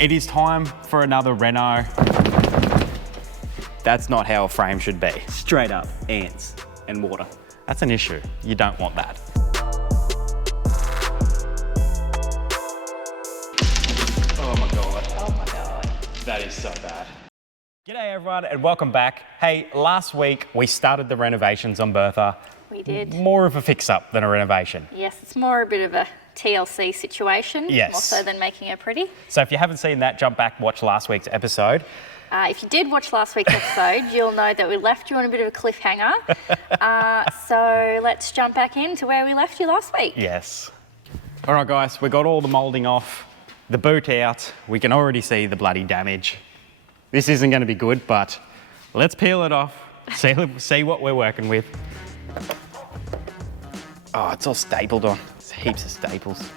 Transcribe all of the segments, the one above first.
It is time for another reno. That's not how a frame should be. Straight up, ants and water. That's an issue. You don't want that. Oh my God. Oh my God. That is so bad. G'day everyone and welcome back. Hey, last week we started the renovations on Bertha. We did. More of a fix-up than a renovation. Yes, it's more a bit of a TLC situation, yes. More so than making it pretty. So if you haven't seen that, jump back, watch last week's episode. If you did watch last week's episode, you'll know that we left you on a bit of a cliffhanger. So let's jump back into where we left you last week. Yes. All right, guys, we got all the moulding off, the boot out. We can already see the bloody damage. This isn't going to be good, but let's peel it off, see what we're working with. Oh, it's all stapled on. There's heaps of staples.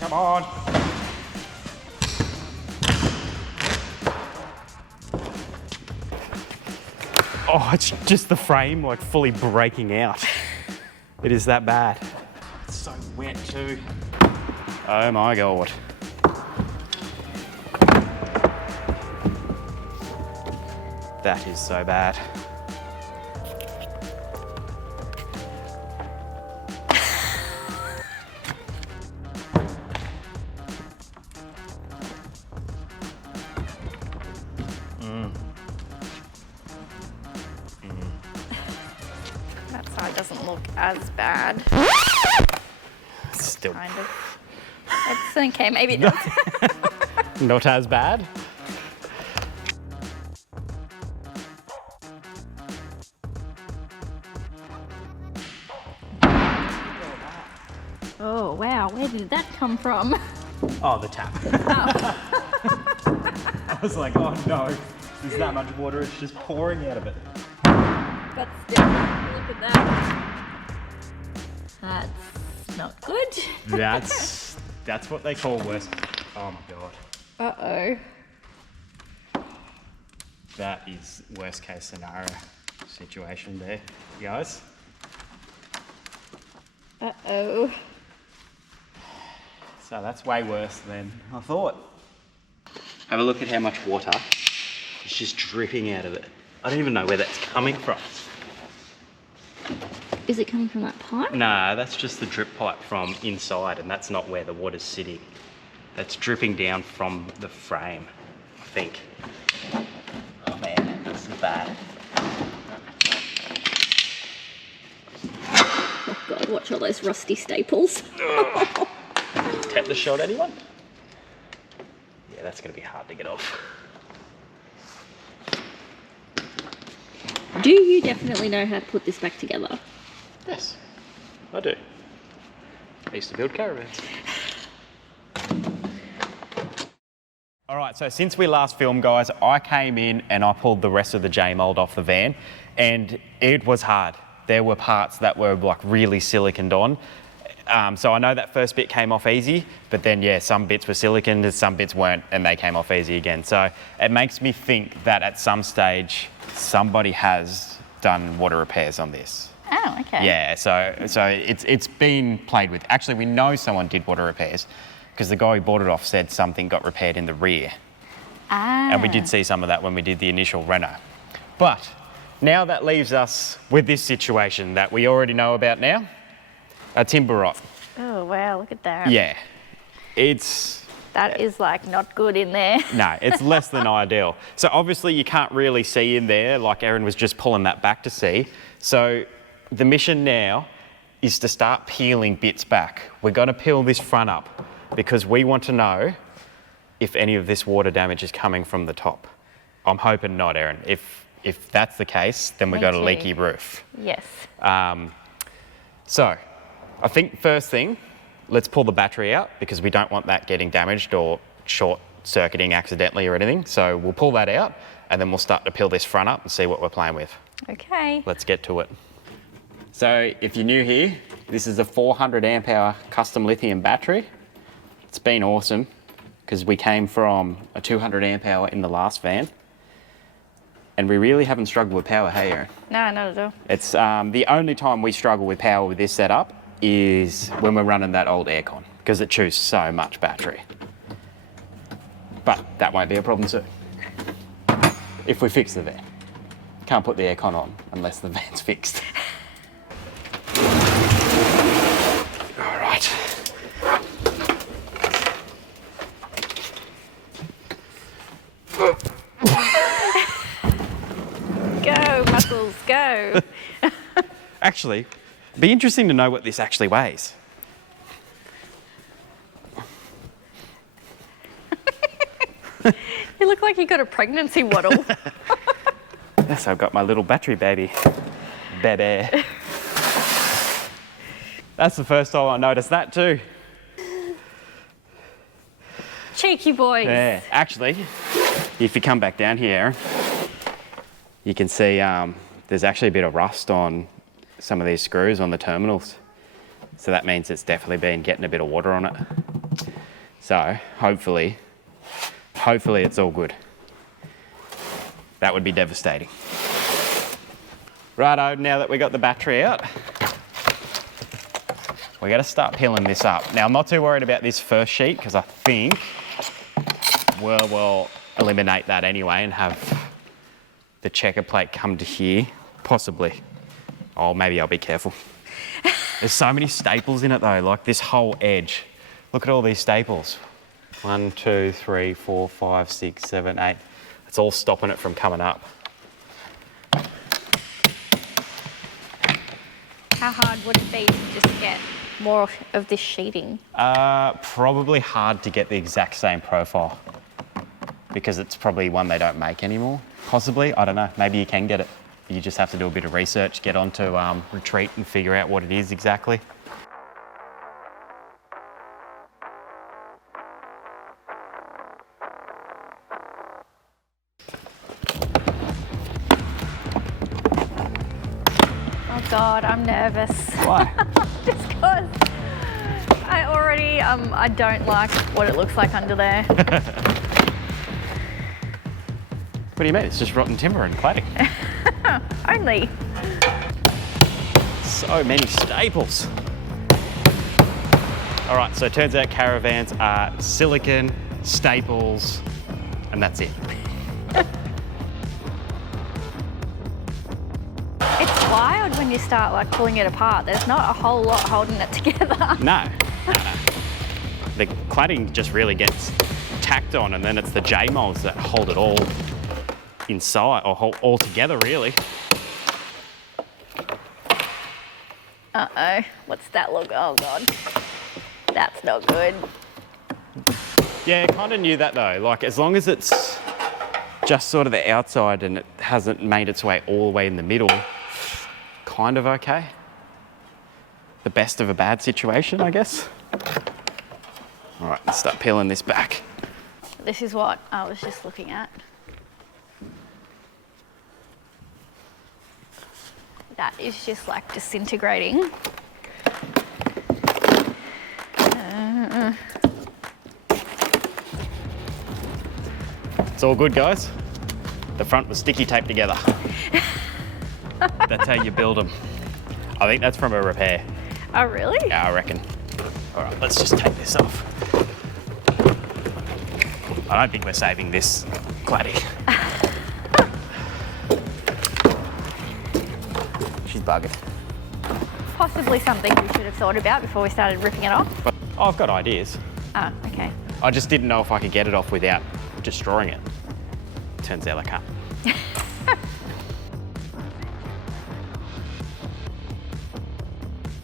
Come on. Oh, it's just the frame like fully breaking out. It is that bad. It's so wet too. Oh my God. That is so bad. That side doesn't look as bad. Still kind of. It's okay, maybe it does. not as bad. Oh wow, where did that come from? Oh, the tap. Oh. I was like, oh no, there's that much water, it's just pouring out of it. But still, look at that. That's not good. That's what they call worst. Oh my God. Uh-oh. That is worst case scenario situation there, guys. Uh-oh. So that's way worse than I thought. Have a look at how much water is just dripping out of it. I don't even know where that's coming from. Is it coming from that pipe? No, that's just the drip pipe from inside, and that's not where the water's sitting. That's dripping down from the frame, I think. Oh man, this is bad. Oh God, watch all those rusty staples. Oh. Tetanus shot, anyone? Yeah, that's gonna be hard to get off. Do you definitely know how to put this back together? Yes, I do. I used to build caravans. All right, so since we last filmed, guys, I came in and I pulled the rest of the J-mold off the van, and it was hard. There were parts that were like really siliconed on. So I know that first bit came off easy, but then yeah, some bits were siliconed and some bits weren't, and they came off easy again. So it makes me think that at some stage, somebody has done water repairs on this. Oh, okay. Yeah, so it's been played with. Actually, we know someone did water repairs because the guy who bought it off said something got repaired in the rear. Ah. And we did see some of that when we did the initial reno. But now that leaves us with this situation that we already know about now, a timber rot. Oh wow, look at that. Yeah, that is like not good in there. No, it's less than ideal. So obviously you can't really see in there, like Erin was just pulling that back to see. So the mission now is to start peeling bits back. We're gonna peel this front up because we want to know if any of this water damage is coming from the top. I'm hoping not, Erin. If that's the case, then we've got a leaky roof. Yes. So I think first thing, let's pull the battery out because we don't want that getting damaged or short circuiting accidentally or anything. So we'll pull that out and then we'll start to peel this front up and see what we're playing with. Okay. Let's get to it. So if you're new here, this is a 400 amp hour custom lithium battery. It's been awesome because we came from a 200 amp hour in the last van. And we really haven't struggled with power, hey Erin? No, not at all. It's the only time we struggle with power with this setup is when we're running that old aircon, because it chews so much battery. But that won't be a problem too. If we fix the van. Can't put the aircon on unless the van's fixed. All right. Go, muscles, go. Actually, it'd be interesting to know what this actually weighs. You look like you got a pregnancy waddle. Yes, I've got my little battery baby. Baby. That's the first time I noticed that too. Cheeky boys. Yeah, actually, if you come back down here, Erin, you can see there's actually a bit of rust on some of these screws on the terminals. So that means it's definitely been getting a bit of water on it. So hopefully it's all good. That would be devastating. Righto, now that we got the battery out, we got to start peeling this up. Now I'm not too worried about this first sheet because I think we'll eliminate that anyway and have the checker plate come to here, possibly. Oh, maybe I'll be careful. There's so many staples in it though, like this whole edge. Look at all these staples. 1, 2, 3, 4, 5, 6, 7, 8. It's all stopping it from coming up. How hard would it be to just get more of this sheeting? Probably hard to get the exact same profile because it's probably one they don't make anymore. Possibly, I don't know, maybe you can get it. You just have to do a bit of research, get onto Retreat and figure out what it is exactly. Oh God, I'm nervous. Why? Just because I already, I don't like what it looks like under there. What do you mean? It's just rotten timber and cladding. Only. So many staples. All right, so it turns out caravans are silicon, staples, and that's it. It's wild when you start like pulling it apart. There's not a whole lot holding it together. No. The cladding just really gets tacked on, and then it's the J molds that hold it all inside, or hold all together really. Uh-oh, what's that look? Oh God, that's not good. Yeah, kind of knew that though. Like as long as it's just sort of the outside and it hasn't made its way all the way in the middle, kind of okay. The best of a bad situation, I guess. All right, let's start peeling this back. This is what I was just looking at. That is just like disintegrating. It's all good, guys. The front was sticky taped together. That's how you build them. I think that's from a repair. Oh, really? Yeah, I reckon. All right, let's just take this off. I don't think we're saving this cladding. She's buggered. Possibly something we should have thought about before we started ripping it off. But I've got ideas. Oh, okay. I just didn't know if I could get it off without destroying it. Turns out I can't.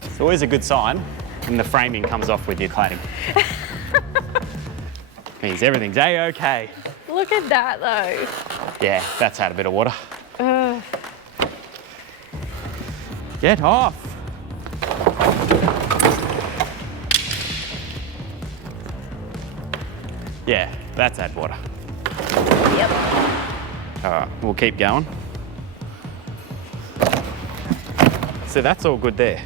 It's always a good sign when the framing comes off with your cladding. Means everything's A-okay. Look at that though. Yeah, that's had a bit of water. Ugh. Get off. Yeah, that's had water. Yep. All right, we'll keep going. So that's all good there.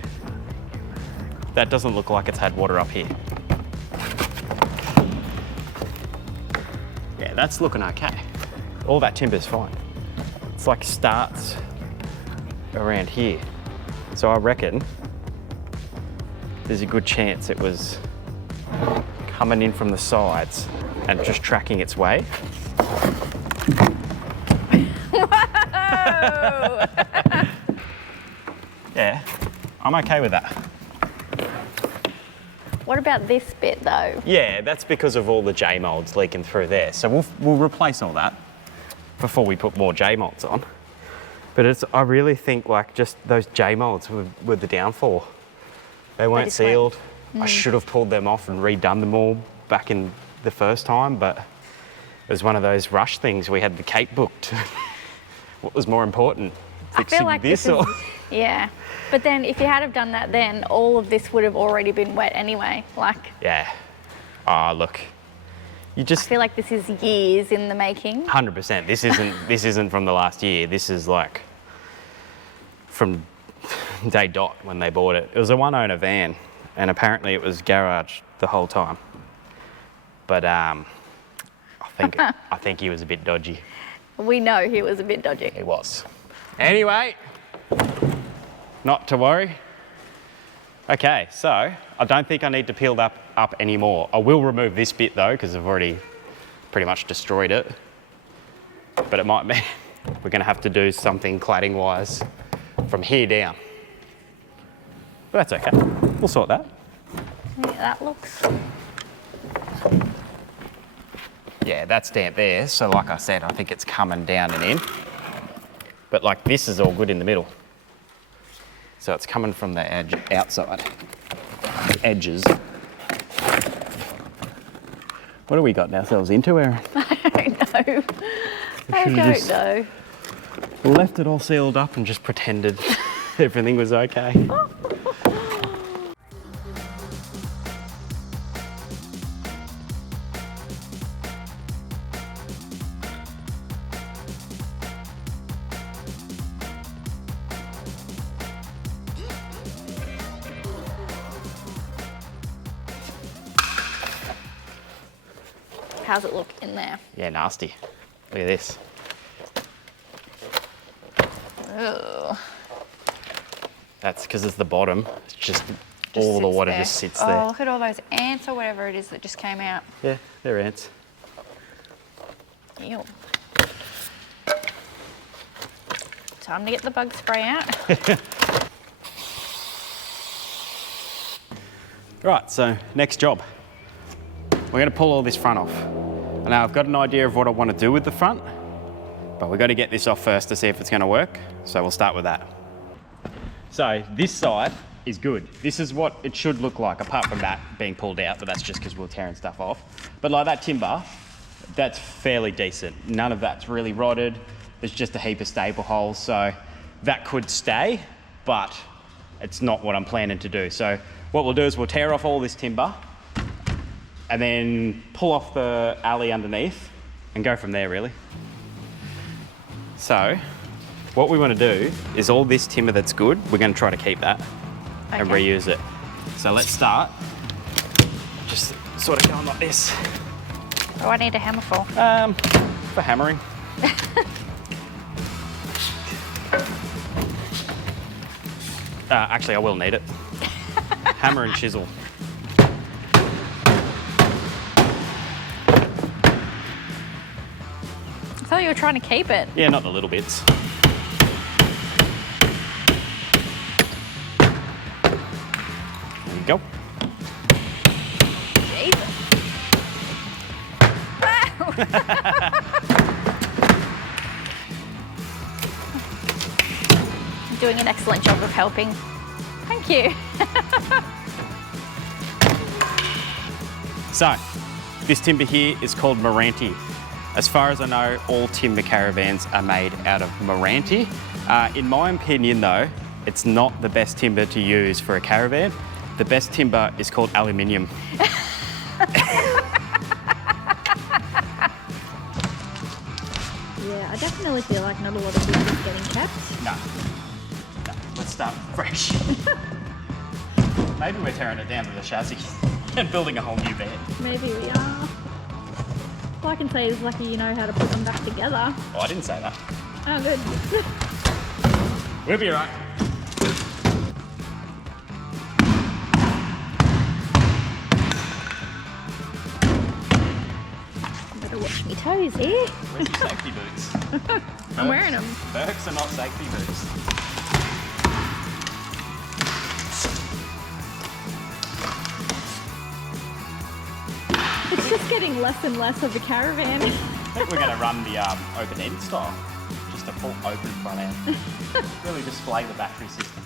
That doesn't look like it's had water up here. Yeah, that's looking okay. All that timber's fine. it's like starts around here. So I reckon there's a good chance it was coming in from the sides and just tracking its way. Whoa! Yeah, I'm okay with that. What about this bit though? Yeah, that's because of all the J molds leaking through there. So we'll replace all that before we put more J molds on. But I really think like just those J molds were the downfall. They weren't sealed. I should have pulled them off and redone them all back in the first time, but it was one of those rush things. We had the cake booked. What was more important? Fixing I feel like this is, or? Yeah, but then if you had have done that then, all of this would have already been wet anyway, like. Yeah. Ah, look. You I just feel like this is years in the making. 100%. This isn't from the last year. This is like from day dot when they bought it. It was a one owner van and apparently it was garaged the whole time. But I think he was a bit dodgy. We know he was a bit dodgy. He was. Anyway, not to worry. Okay, so I don't think I need to peel that up anymore. I will remove this bit though, because I've already pretty much destroyed it. But it might mean we're gonna have to do something cladding wise from here down. But that's okay, we'll sort that. Yeah, that looks. Yeah, that's damp there. So like I said, I think it's coming down and in. But like this is all good in the middle. So it's coming from the edge outside, the edges. What have we gotten ourselves into, Erin? I don't know. I don't know. Left it all sealed up and just pretended everything was okay. How's it look in there? Yeah, nasty. Look at this. Ugh. That's because it's the bottom. It's just all the water just sits there. Oh, look at all those ants or whatever it is that just came out. Yeah, they're ants. Ew. Time to get the bug spray out. Right, so next job. We're going to pull all this front off. Now I've got an idea of what I want to do with the front, but we've got to get this off first to see if it's going to work. So we'll start with that. So this side is good. This is what it should look like, apart from that being pulled out, but that's just because we're tearing stuff off. But like that timber, that's fairly decent. None of that's really rotted. There's just a heap of staple holes. So that could stay, but it's not what I'm planning to do. So what we'll do is we'll tear off all this timber and then pull off the alley underneath and go from there, really. So what we want to do is all this timber that's good, we're going to try to keep that and reuse it. So let's start just sort of going like this. What do I need a hammer for? For hammering. Actually, I will need it. Hammer and chisel. I thought you were trying to keep it. Yeah, not the little bits. There you go. Jesus. Wow. You're doing an excellent job of helping. Thank you. So, this timber here is called Meranti. As far as I know, all timber caravans are made out of Meranti. In my opinion though, it's not the best timber to use for a caravan. The best timber is called aluminium. Yeah, I definitely feel like not a lot of wood is getting kept. No. Let's start fresh. Maybe we're tearing it down to the chassis and building a whole new van. Maybe we are. All I can say is lucky you know how to put them back together. Oh, I didn't say that. Oh, good. We'll be right. Better watch me toes here. Where's your safety boots? I'm wearing them. Berks are not safety boots. It's just getting less and less of a caravan. I think we're going to run the open end style. Just a full open front end. Really display the battery system.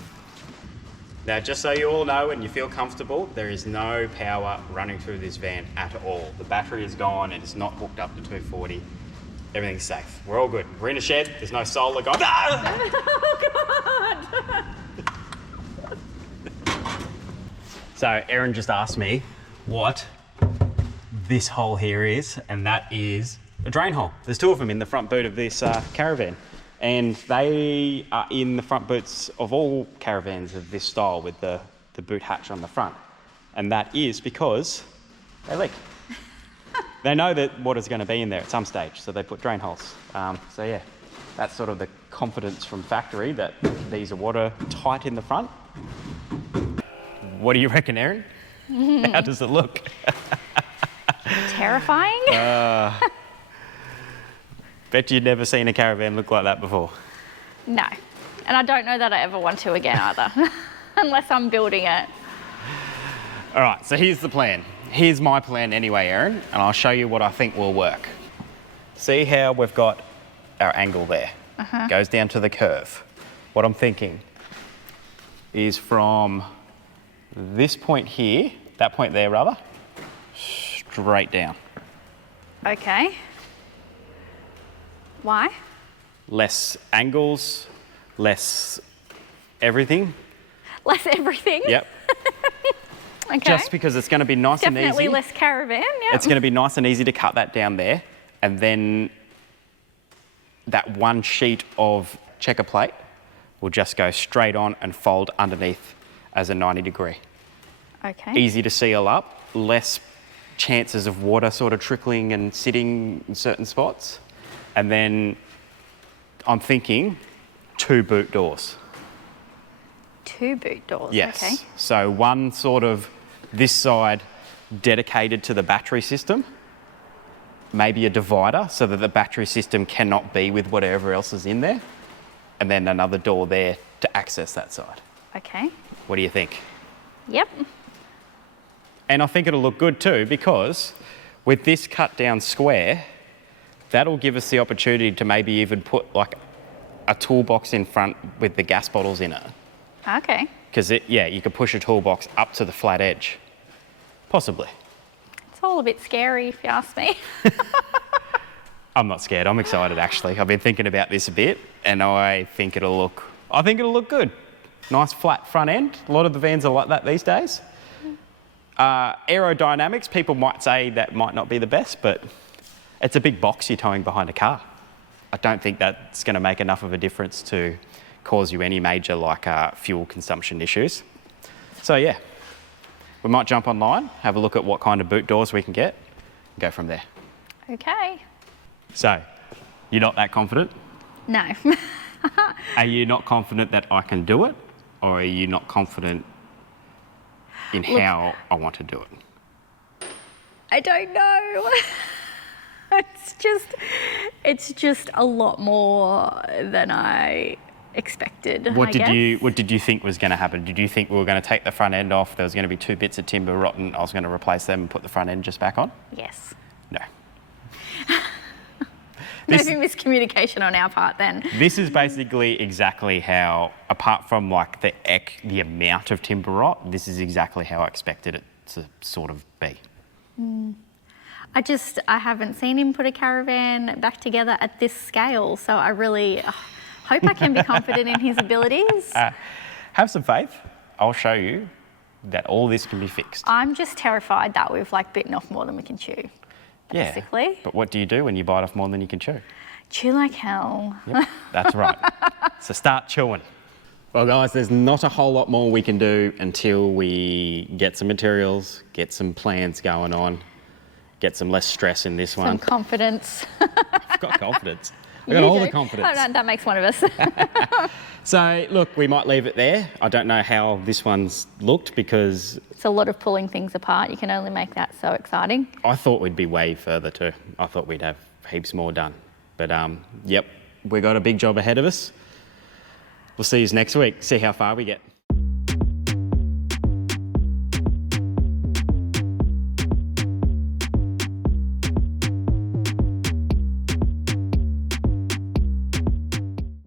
Now, just so you all know and you feel comfortable, there is no power running through this van at all. The battery is gone and it's not hooked up to 240. Everything's safe. We're all good. We're in a shed. There's no solar gone. Oh, God! So, Erin just asked me what this hole here is, and that is a drain hole. There's two of them in the front boot of this caravan, and they are in the front boots of all caravans of this style with the boot hatch on the front, and that is because they leak. They know that water's going to be in there at some stage, so they put drain holes. So yeah, that's sort of the confidence from factory that these are watertight in the front. What do you reckon, Erin? How does it look? Terrifying. Bet you'd never seen a caravan look like that before. No. And I don't know that I ever want to again either, unless I'm building it. All right, so here's the plan. Here's my plan anyway, Erin, and I'll show you what I think will work. See how we've got our angle there? Goes down to the curve. What I'm thinking is from this point here, that point there rather, straight down. Okay. Why? Less angles, less everything. Less everything? Yep. Okay. Just because it's going to be nice and easy. Definitely less caravan, yeah. It's going to be nice and easy to cut that down there, and then that one sheet of checker plate will just go straight on and fold underneath as a 90 degree. Okay. Easy to seal up, less chances of water sort of trickling and sitting in certain spots. And then I'm thinking 2 boot doors. 2 boot doors, Yes. okay. So one sort of this side dedicated to the battery system, maybe a divider so that the battery system cannot be with whatever else is in there, and then another door there to access that side. Okay. What do you think? Yep. And I think it'll look good too, because with this cut down square, that'll give us the opportunity to maybe even put like a toolbox in front with the gas bottles in it. Okay. Because you could push a toolbox up to the flat edge. Possibly. It's all a bit scary if you ask me. I'm not scared, I'm excited actually. I've been thinking about this a bit and I think it'll look good. Nice flat front end. A lot of the vans are like that these days. Aerodynamics, people might say that might not be the best, but it's a big box you're towing behind a car. I don't think that's going to make enough of a difference to cause you any major fuel consumption issues. So yeah, we might jump online, have a look at what kind of boot doors we can get, and go from there. Okay. So, you're not that confident? No. Are you not confident that I can do it? Or are you not confident in how I want to do it? I don't know. It's just a lot more than I expected. What did you think was going to happen? Did you think we were going to take the front end off? There was going to be 2 bits of timber rotten. I was going to replace them and put the front end just back on? Yes. No. Maybe miscommunication on our part then. This is basically exactly how, apart from the amount of timber rot, this is exactly how I expected it to sort of be. I haven't seen him put a caravan back together at this scale, so I really hope I can be confident in his abilities. Have some faith. I'll show you that all this can be fixed. I'm just terrified that we've bitten off more than we can chew, basically. Yeah, but what do you do when you bite off more than you can chew? Chew like hell. Yep, that's right. So start chewing. Well guys, there's not a whole lot more we can do until we get some materials, get some plans going on, get some less stress in this one. Some confidence. I've got confidence. I got You all the do. confidence. Oh, no, that makes one of us. So look, we might leave it there. I don't know how this one's looked because It's a lot of pulling things apart. You can only make that so exciting. I thought we'd be way further too. I thought we'd have heaps more done. But yep, we got a big job ahead of us. We'll see you next week, see how far we get.